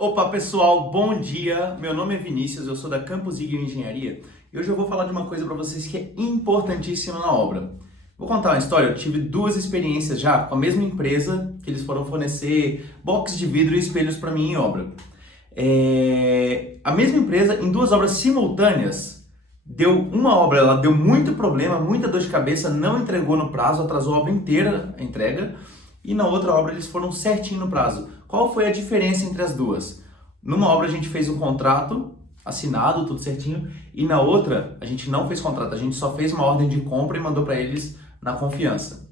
Opa pessoal, bom dia! Meu nome é Vinícius, eu sou da Campus Igor Engenharia e hoje eu vou falar de uma coisa para vocês que é importantíssima na obra. Vou contar uma história, eu tive duas experiências já com a mesma empresa que eles foram fornecer boxes de vidro e espelhos para mim em obra. A mesma empresa, em duas obras simultâneas, deu uma obra, ela deu muito problema, muita dor de cabeça, não entregou no prazo, atrasou a obra inteira a entrega. E na outra obra eles foram certinho no prazo. Qual foi a diferença entre as duas? Numa obra a gente fez um contrato assinado, tudo certinho, e na outra a gente não fez contrato, a gente só fez uma ordem de compra e mandou para eles na confiança.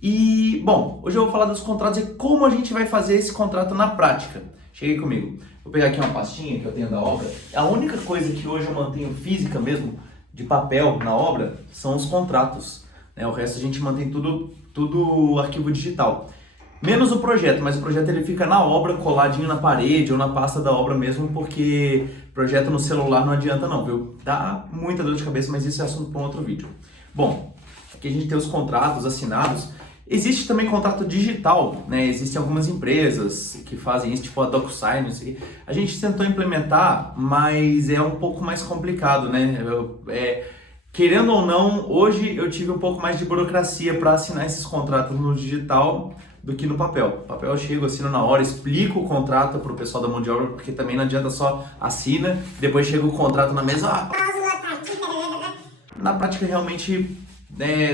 E, bom, hoje eu vou falar dos contratos e como a gente vai fazer esse contrato na prática. Cheguei comigo. Vou pegar aqui uma pastinha que eu tenho da obra. A única coisa que hoje eu mantenho física mesmo, de papel na obra, são os contratos. O resto a gente mantém tudo arquivo digital. Menos o projeto, mas o projeto ele fica na obra, coladinho na parede ou na pasta da obra mesmo, porque projeto no celular não adianta não, viu? Dá muita dor de cabeça, mas isso é assunto para um outro vídeo. Bom, aqui a gente tem os contratos assinados. Existe também contrato digital, né? Existem algumas empresas que fazem isso, tipo a DocuSign, não sei. A gente tentou implementar, mas é um pouco mais complicado, né? Querendo ou não, hoje eu tive um pouco mais de burocracia para assinar esses contratos no digital do que no papel. No papel eu chego, assino na hora, explico o contrato para o pessoal da mão de obra, porque também não adianta só assina, depois chega o contrato na mesa, na prática realmente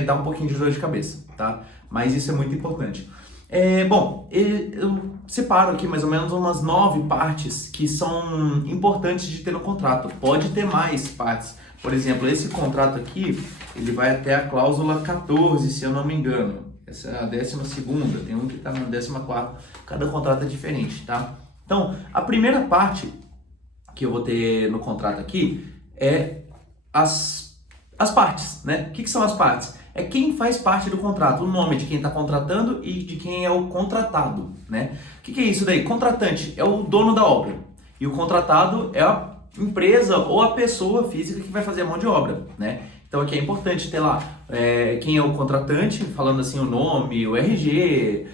dá um pouquinho de dor de cabeça, tá? Mas isso é muito importante. Bom, eu separo aqui mais ou menos umas 9 partes que são importantes de ter no contrato. Pode ter mais partes. Por exemplo, esse contrato aqui, ele vai até a cláusula 14, se eu não me engano. Essa é a 12ª, tem um que está na 14ª. Cada contrato é diferente, tá? Então, a primeira parte que eu vou ter no contrato aqui é as partes, né? O que são as partes? É quem faz parte do contrato, o nome de quem está contratando e de quem é o contratado, né? O que é isso daí? Contratante é o dono da obra e o contratado é a empresa ou a pessoa física que vai fazer a mão de obra, né? Então aqui é importante ter lá quem é o contratante, falando assim o nome, o RG,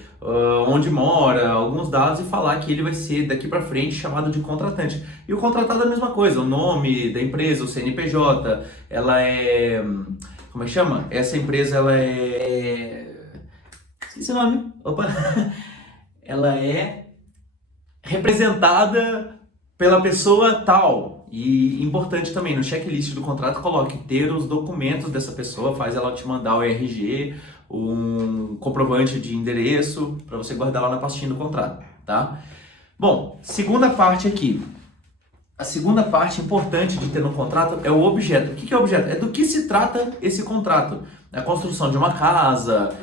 onde mora, alguns dados e falar que ele vai ser daqui para frente chamado de contratante. E o contratado é a mesma coisa, o nome da empresa, o CNPJ, ela é... Como é que chama? Essa empresa, ela é... Esqueci o nome. Opa! Ela é representada pela pessoa tal. E importante também, no checklist do contrato, coloque ter os documentos dessa pessoa, faz ela te mandar o RG, um comprovante de endereço, para você guardar lá na pastinha do contrato, tá? Bom, segunda parte aqui. A segunda parte importante de ter no contrato é o objeto. O que é o objeto? É do que se trata esse contrato. A construção de uma casa,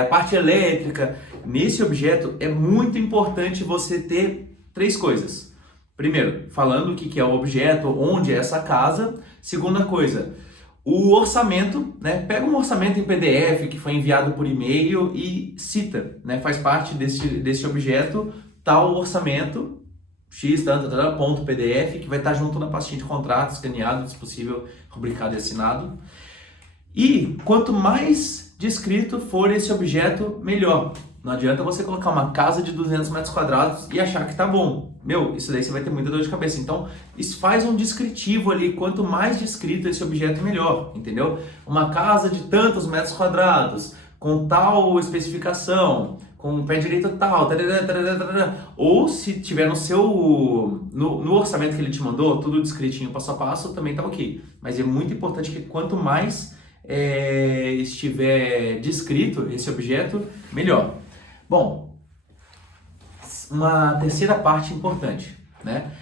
a parte elétrica. Nesse objeto é muito importante você ter 3 coisas. Primeiro, falando o que é o objeto, onde é essa casa. Segunda coisa, o orçamento, né? Pega um orçamento em PDF que foi enviado por e-mail e cita, né? Faz parte desse objeto, tal orçamento, X, ponto PDF, que vai estar junto na pastinha de contrato, escaneado, se possível, rubricado e assinado. E quanto mais descrito for esse objeto, melhor. Não adianta você colocar uma casa de 200 metros quadrados e achar que tá bom. Isso daí você vai ter muita dor de cabeça. Então, isso faz um descritivo ali. Quanto mais descrito esse objeto, melhor, entendeu? Uma casa de tantos metros quadrados, com tal especificação, com o pé direito tal, ou se tiver no orçamento que ele te mandou, tudo descritinho, passo a passo, também tá ok. Mas é muito importante que quanto mais estiver descrito esse objeto, melhor. Bom, uma terceira parte importante, né?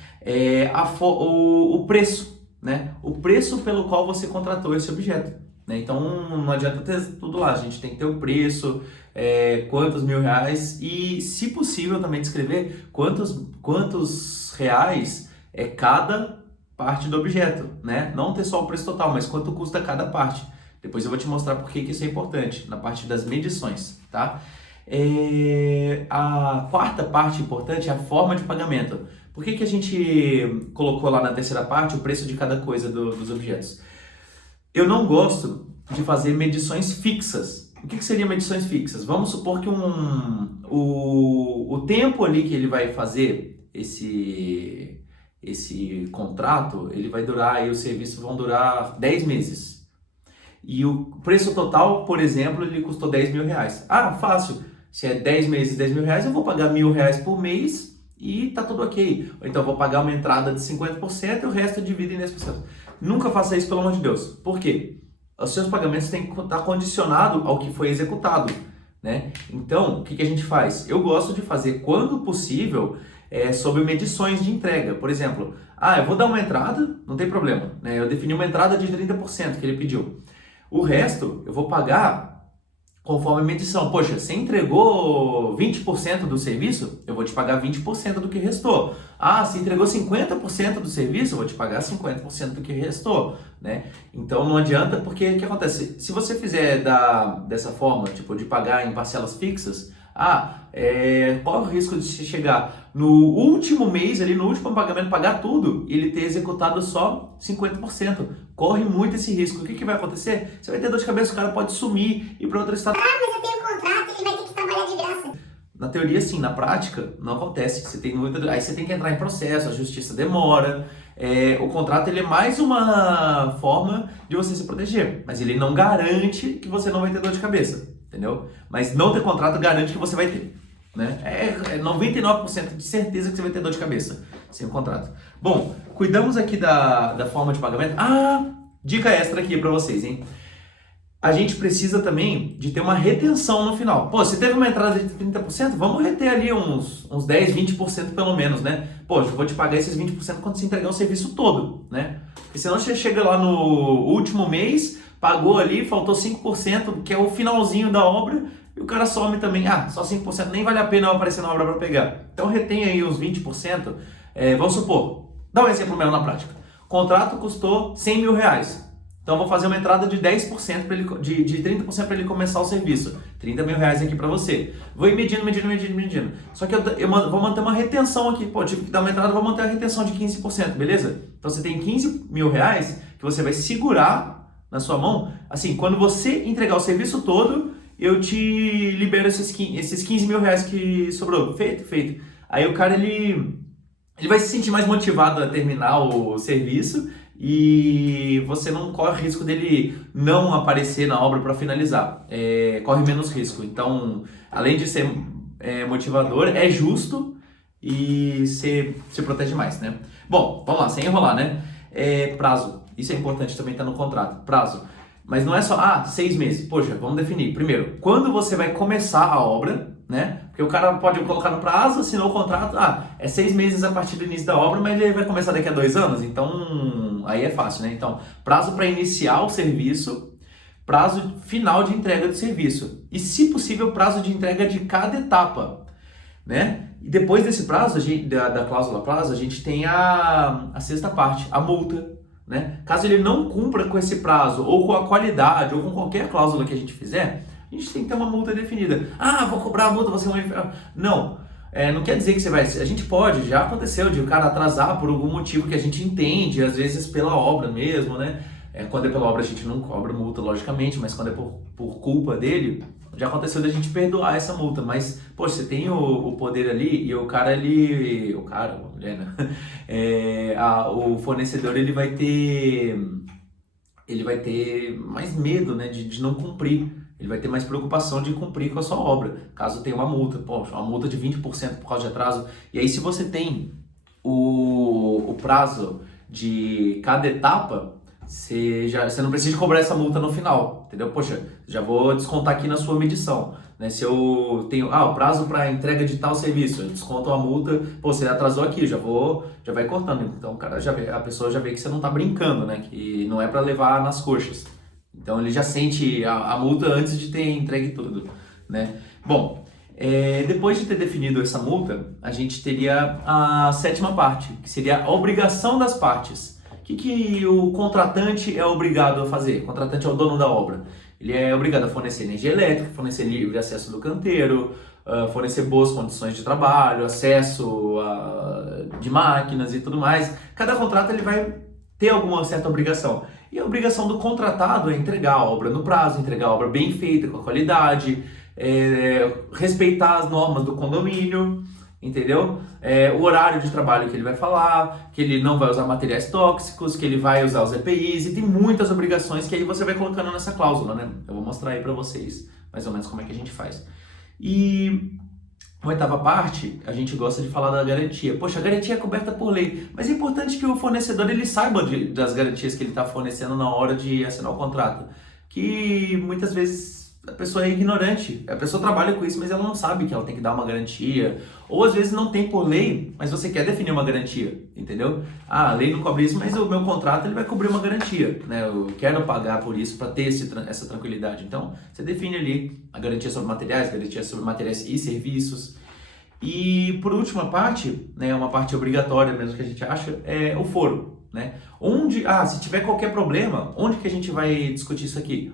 O preço, né? O preço pelo qual você contratou esse objeto, né? Então não adianta ter tudo lá, a gente tem que ter o preço, quantos R$ 1.000 e, se possível, também descrever quantos reais é cada parte do objeto, né? Não ter só o preço total, mas quanto custa cada parte. Depois eu vou te mostrar por que isso é importante na parte das medições, tá? A quarta parte importante é a forma de pagamento. Por que a gente colocou lá na terceira parte o preço de cada coisa dos objetos? Eu não gosto de fazer medições fixas. O que seriam medições fixas? Vamos supor que o tempo ali que ele vai fazer esse contrato, ele vai durar, aí os serviços vão durar 10 meses. E o preço total, por exemplo, ele custou 10 mil reais. Ah, fácil. Se é 10 meses, 10 mil reais, eu vou pagar R$ 1.000 por mês e tá tudo ok. Ou então eu vou pagar uma entrada de 50% e o resto eu divido em 10%. Nunca faça isso, pelo amor de Deus. Por quê? Os seus pagamentos têm que estar condicionados ao que foi executado, né? Então, o que a gente faz? Eu gosto de fazer, quando possível, sobre medições de entrega. Por exemplo, eu vou dar uma entrada, não tem problema, né? Eu defini uma entrada de 30% que ele pediu. O resto eu vou pagar conforme a medição. Poxa, você entregou 20% do serviço, eu vou te pagar 20% do que restou. Se entregou 50% do serviço, eu vou te pagar 50% do que restou, né? Então não adianta, porque o que acontece? Se você fizer dessa forma, tipo, de pagar em parcelas fixas, qual é o risco de você chegar no último mês, ali no último pagamento, pagar tudo e ele ter executado só 50%? Corre muito esse risco. O que vai acontecer? Você vai ter dor de cabeça, o cara pode sumir e ir para outro estado. Mas eu tenho um contrato, ele vai ter que trabalhar de graça. Na teoria, sim. Na prática, não acontece. Você tem muita... Aí você tem que entrar em processo, a justiça demora. O contrato, ele é mais uma forma de você se proteger, mas ele não garante que você não vai ter dor de cabeça, entendeu? Mas não ter contrato garante que você vai ter, né? É 99% de certeza que você vai ter dor de cabeça sem o contrato. Bom, cuidamos aqui da forma de pagamento. Dica extra aqui para vocês, hein? A gente precisa também de ter uma retenção no final. Pô, se teve uma entrada de 30%, vamos reter ali uns 10, 20% pelo menos, né? Poxa, eu vou te pagar esses 20% quando você entregar o serviço todo, né? Porque senão você chega lá no último mês, pagou ali, faltou 5%, que é o finalzinho da obra, e o cara some também. Só 5%, nem vale a pena eu aparecer na obra para pegar. Então retém aí os 20%. Vamos supor, dá um exemplo mesmo na prática. O contrato custou 100 mil reais. Então eu vou fazer uma entrada de 10% para ele, de 30% para ele começar o serviço. 30 mil reais aqui para você. Vou ir medindo. Só que eu vou manter uma retenção aqui. Pô, tive que dar uma entrada, vou manter a retenção de 15%, beleza? Então você tem 15 mil reais que você vai segurar na sua mão. Assim, quando você entregar o serviço todo, eu te libero esses 15 mil reais que sobrou. Feito. Aí o cara, ele vai se sentir mais motivado a terminar o serviço e você não corre risco dele não aparecer na obra para finalizar. Corre menos risco. Então, além de ser motivador, é justo e se protege mais, né? Bom, vamos lá, sem enrolar, né? Prazo. Isso é importante também, tá no contrato. Prazo. Mas não é só, 6 meses. Poxa, vamos definir. Primeiro, quando você vai começar a obra, né? Porque o cara pode colocar no prazo, assinou o contrato, é 6 meses a partir do início da obra, mas ele vai começar daqui a 2 anos, então aí é fácil, né? Então, prazo para iniciar o serviço, prazo final de entrega do serviço e, se possível, prazo de entrega de cada etapa, né? E depois desse prazo, da cláusula prazo, a gente tem a sexta parte, a multa, né? Caso ele não cumpra com esse prazo, ou com a qualidade, ou com qualquer cláusula que a gente fizer, a gente tem que ter uma multa definida. Vou cobrar a multa, você vai... Não, não quer dizer que você vai... A gente pode, já aconteceu de o cara atrasar por algum motivo que a gente entende, às vezes pela obra mesmo, né? Quando é pela obra a gente não cobra multa, logicamente, mas quando é por culpa dele, já aconteceu da gente perdoar essa multa. Mas, poxa, você tem o poder ali e o cara, a mulher, né? O fornecedor, ele vai ter mais medo, né, de não cumprir. Ele vai ter mais preocupação de cumprir com a sua obra, caso tenha uma multa. Poxa, uma multa de 20% por causa de atraso. E aí, se você tem o prazo de cada etapa, você não precisa cobrar essa multa no final, entendeu? Poxa, já vou descontar aqui na sua medição, né? Se eu tenho, o prazo para entrega de tal serviço, eu desconto a multa, você atrasou aqui, já vai cortando. Então a pessoa já vê que você não está brincando, né? Que não é para levar nas coxas. Então ele já sente a multa antes de ter entregue tudo, né? Bom, depois de ter definido essa multa, a gente teria a sétima parte, que seria a obrigação das partes. O que o contratante é obrigado a fazer? O contratante é o dono da obra. Ele é obrigado a fornecer energia elétrica, fornecer livre acesso do canteiro, fornecer boas condições de trabalho, acesso de máquinas e tudo mais. Cada contrato ele vai ter alguma certa obrigação. E a obrigação do contratado é entregar a obra no prazo, entregar a obra bem feita, com a qualidade, respeitar as normas do condomínio. entendeu? O horário de trabalho que ele vai falar, que ele não vai usar materiais tóxicos, que ele vai usar os EPIs, e tem muitas obrigações que aí você vai colocando nessa cláusula, né? Eu vou mostrar aí para vocês mais ou menos como é que a gente faz. E a oitava parte, a gente gosta de falar da garantia. Poxa, a garantia é coberta por lei, mas é importante que o fornecedor ele saiba das garantias que ele está fornecendo na hora de assinar o contrato. Que muitas vezes a pessoa é ignorante, a pessoa trabalha com isso, mas ela não sabe que ela tem que dar uma garantia. Ou às vezes não tem por lei, mas você quer definir uma garantia, entendeu? Ah, a lei não cobre isso, mas o meu contrato ele vai cobrir uma garantia, né? Eu quero pagar por isso para ter essa tranquilidade. Então, você define ali a garantia sobre materiais e serviços. E por última parte, né, uma parte obrigatória mesmo que a gente acha, é o foro, né? Se tiver qualquer problema, onde que a gente vai discutir isso aqui?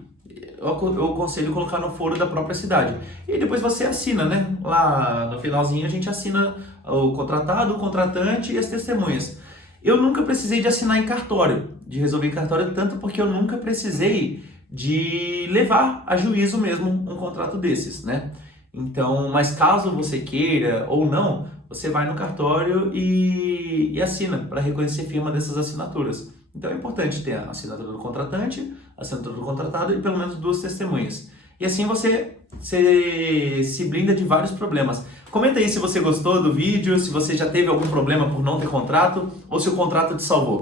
Eu aconselho colocar no foro da própria cidade. E depois você assina, né? Lá no finalzinho a gente assina o contratado, o contratante e as testemunhas. Eu nunca precisei de assinar em cartório, de resolver em cartório, tanto porque eu nunca precisei de levar a juízo mesmo um contrato desses, né? Então, mas caso você queira ou não, você vai no cartório e assina para reconhecer firma dessas assinaturas. Então é importante ter a assinatura do contratante, a assinatura do contratado e pelo menos 2 testemunhas. E assim você se blinda de vários problemas. Comenta aí se você gostou do vídeo, se você já teve algum problema por não ter contrato ou se o contrato te salvou.